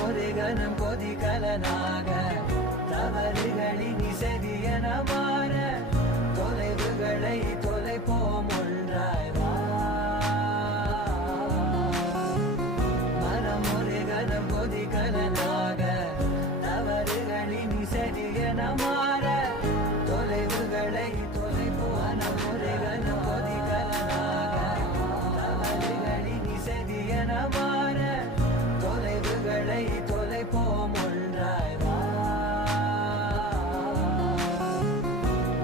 ஒரு கணம் கொதிகலனாக தவறுகளின் இசையன மாற தொலைவுகளை தொலைப்போம் ஒன்றாய் வா. மனம் ஒரு கணம் கொதிகலனாக தவறுகளின் இசையன மாற தொலைவுகளை தொலைப்போம். மனம் ஒரு கணம் கொதிகலனாக தவறுகளின் இசையன மாற தொலைவுகளை தொலைப்போம் ஒன்றாய் வா.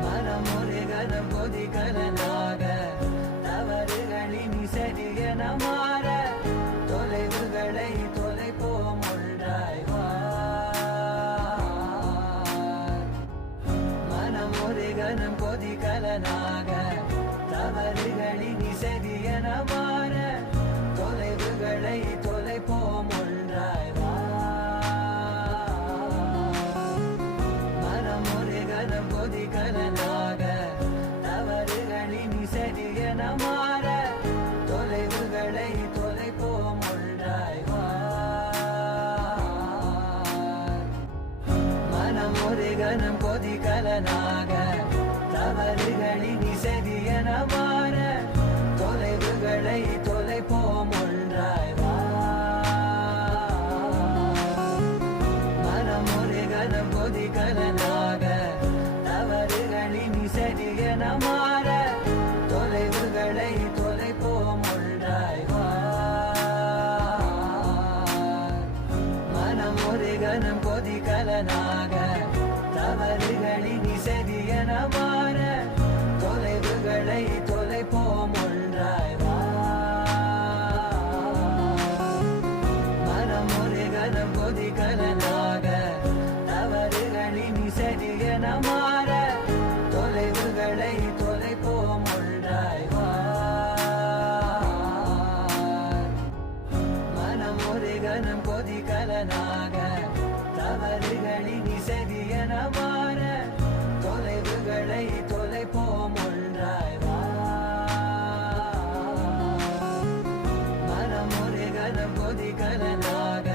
மனம் ஒரு கணம் கொதிகலனாக தவறுகளின் இசையன மாற தொலைவுகளை தொலைப்போம் ஒன்றாய் வா. மனம் ஒரு கணம் கொதிகலனாக தவறுகளின் இசையன மாற தொலைவுகளை தொலைப்போம் ஒன்றாய் வா. மனம் ஒரு கணம் கொதிகலனாக தவறுகளின் இசையன மாற தொலைவுகளை தொலைப்போம் ஒன்றாய் வா. மனம் ஒரு கணம் கொதிகலனாக தவறுகளின் இசையன மாற தொலைவுகளை தொலைப்போம் ஒன்றாய் வா. மனம் ஒரு கணம் கொதிகலனாக தவறுகளின் இசையன மாற தொலைவுகளை தொலைப்போம் ஒன்றாய் வா. மனம் ஒரு கணம் கொதிகலனாக தவறுகளின் இசையன மாற தொலைவுகளை தொலைப்போம் ஒன்றாய் வா. மனம் ஒரு கணம் கொதிகலனாக தவறுகளின் இசையன மாற தொலைவுகளை தொலைப்போம் ஒன்றாய் வா. மனம் ஒரு கணம் கொதிகலனாக தவறுகளின் இசையன மாற தொலைவுகளை தொலைப்போம் ஒன்றாய் வா. மனம் ஒரு கணம் கொதிகலனாக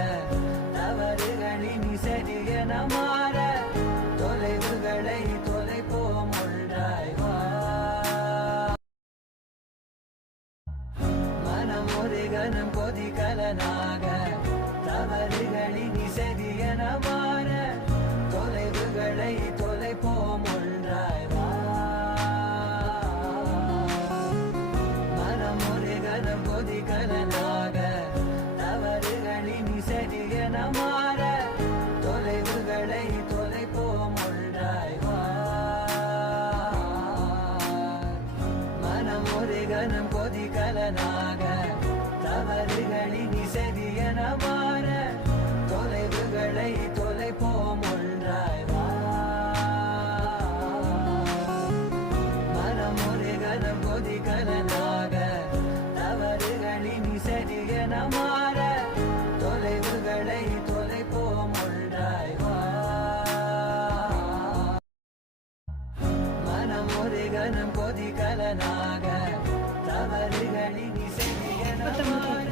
தவறுகளின் இசையன மாற தொலைவுகளை தொலைப்போம் ஒன்றாய் வா. மனம் ஒரு கணம் கொதிகலனாக தவறுகளின் இசையன மாற தொலைவுகளை தொலைப்போம் ஒன்றாய் வா. மனம் ஒரு கணம் கொதிகலனாக தவறுகளின் இசையன மாற தொலைவுகளை தொலைப்போம் ஒன்றாய் வா. மனம் ஒரு கணம் கொதிகலனாக தவறுகளின் இசையன மாற தொலைவுகளை தொலைப்போம் ஒன்றாய் வா. மனம் ஒரு கணம் கொதிகலனாக தவறுகளின் இசையன மாற தொலைவுகளை தொலைப்போம் ஒன்றாய் வா. மனம் ஒரு கணம் கொதிகலனாக தவறுகளின் இசையன மாற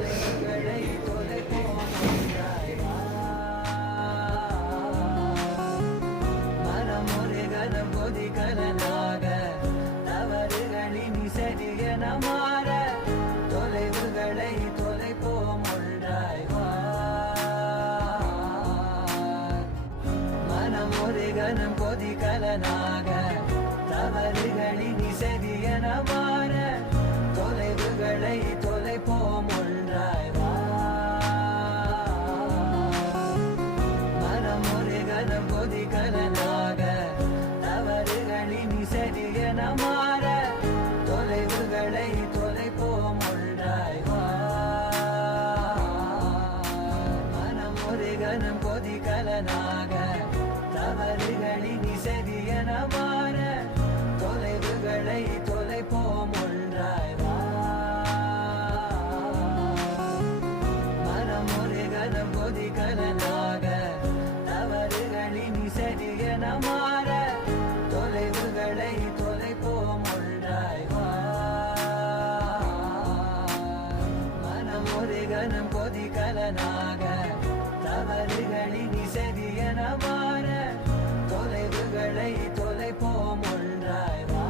தொலைவுகளை தொலைப்போம் ஒன்றாய் வா. மனம் ஒரு கணம் கொதிகலனாக தவறுகளின் இசையன மாற தொலைவுகளை தொலைப்போம் ஒன்றாய் வா. மனம் ஒரு கணம் கொதிகலனாக தவறுகளின் இசையன மாற தொலைவுகளை தொலைப்போம் ஒன்றாய் வா. மனம் ஒரு கணம் கொதிகலனாக தவறுகளின் இசையன மாற தொலைவுகளை தொலைப்போம் ஒன்றாய் வா. மனம் ஒரு கணம் கொதிகலனாக தவறுகளின் இசையன மாற தொலைவுகளை தொலைப்போம் ஒன்றாய் வா. மனம் ஒரு கணம் கொதிகலனாக தவறுகளின் இசையன மாற தொலைவுகளை தொலைப்போம் ஒன்றாய் வா. மனம் ஒரு கணம் கொதிகலனாக தவறுகளின் இசையென மாற தொலைவுகளை தொலைப்போம் ஒன்றாய் வா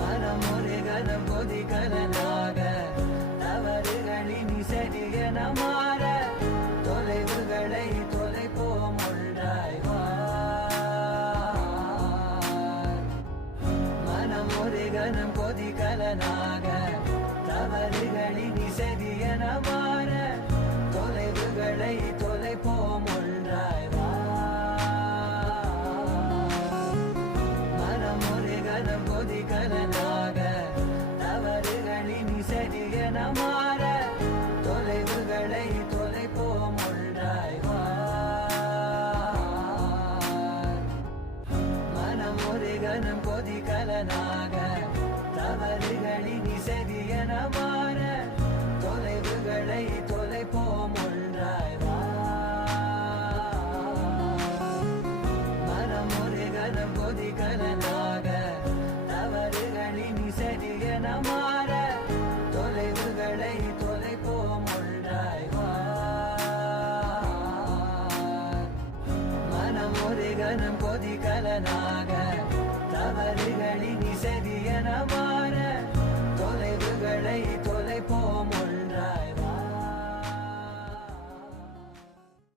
மனம் ஒரு கணம் கொதிகலனாக தவறுகளின் இசையென மாற தொலைவுகளை தொலைப்போம் ஒன்றாய் வா மனம் ஒரு கணம் கொதிகலனாக தவறுகளின் இசையென மாற தொலைவுகளை தொலைப்போம் ஒன்றாய் வா மனம் ஒரு கணம் கொதிகலனாக தவறுகளின் இசையென மாற தொலைவுகளை தொலைப்போம் ஒன்றாய் வா மனம் ஒரு கணம் கொதிகலனாக தவறுகளின் இசையென மாற தொலைவுகளை தொலைப்போம் ஒன்றாய் வா மனம் ஒரு கணம் கொதிகலனாக தவறுகளின் இசையென மாற தொலைவுகளை தொலைப்போம் ஒன்றாய் வா மனம் ஒரு கணம் கொதிகலனாக தவறுகளின்